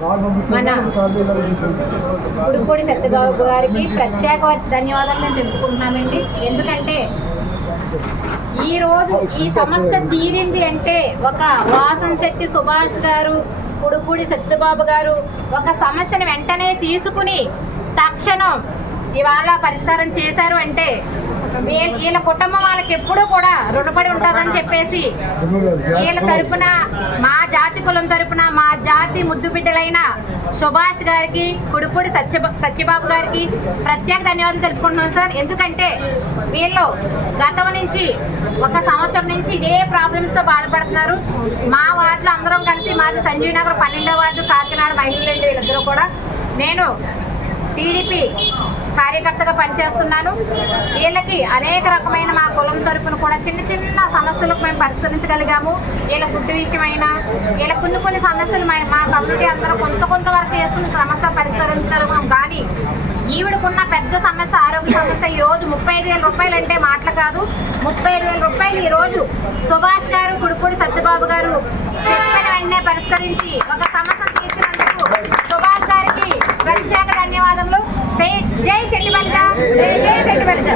మన ఉడుపూడి సత్యబాబు గారికి ప్రత్యేక ధన్యవాదాలు మేము తెలుపుకుంటున్నామండి. ఎందుకంటే ఈరోజు ఈ సమస్య తీరింది అంటే ఒక వాసంశెట్టి సుభాష్ గారు, ఉడుపూడి సత్యబాబు గారు ఒక సమస్యను వెంటనే తీసుకుని తక్షణం ఇవాళ పరిష్కారం చేశారు అంటే వీళ్ళ కుటుంబం వాళ్ళకి ఎప్పుడూ కూడా రుణపడి ఉంటుందని చెప్పేసి వీళ్ళ తరపున, మా జాతి కులం తరపున, మా జాతి ముద్దు బిడ్డలైన సుభాష్ గారికి, కుడుపూడి సత్యబాబు గారికి ప్రత్యేక ధన్యవాదాలు తెలుపుకుంటున్నాం సార్. ఎందుకంటే వీళ్ళు గతం నుంచి 1 సంవత్సరం నుంచి ఇదే ప్రాబ్లమ్స్తో బాధపడుతున్నారు. మా వార్డులో అందరం కలిసి, మాది సంజీవ్ నగర్ 12వ వార్డు, కాకినాడ మహిళలండి వీళ్ళిద్దరూ కూడా. నేను టీడీపీ కార్యకర్తగా పనిచేస్తున్నాను. వీళ్ళకి అనేక రకమైన మా కులం తరపున కూడా చిన్న చిన్న సమస్యలకు మేము పరిష్కరించగలిగాము. వీళ్ళ ఫుడ్ విషయమైనా, వీళ్ళ కొన్ని సమస్యలు మా కమ్యూనిటీ అందరూ కొంత వరకు వేసుకుని సమస్య పరిష్కరించగలిగాం. కానీ ఈవిడకున్న పెద్ద సమస్య, ఆరోగ్య సమస్య, ఈరోజు 35,000 రూపాయలు అంటే మాటలు కాదు. 35,000 రూపాయలు ఈరోజు సుభాష్ గారు, కుడుపూడి సత్యబాబు గారు చెప్పిన వెంటనే పరిష్కరించి ఒక సమస్యను తీర్చినందుకు సుభాష్ గారికి ప్రత్యేక ధన్యవాదములు. జై చెట్టిబలిజ, జై చెట్టిబలిజ.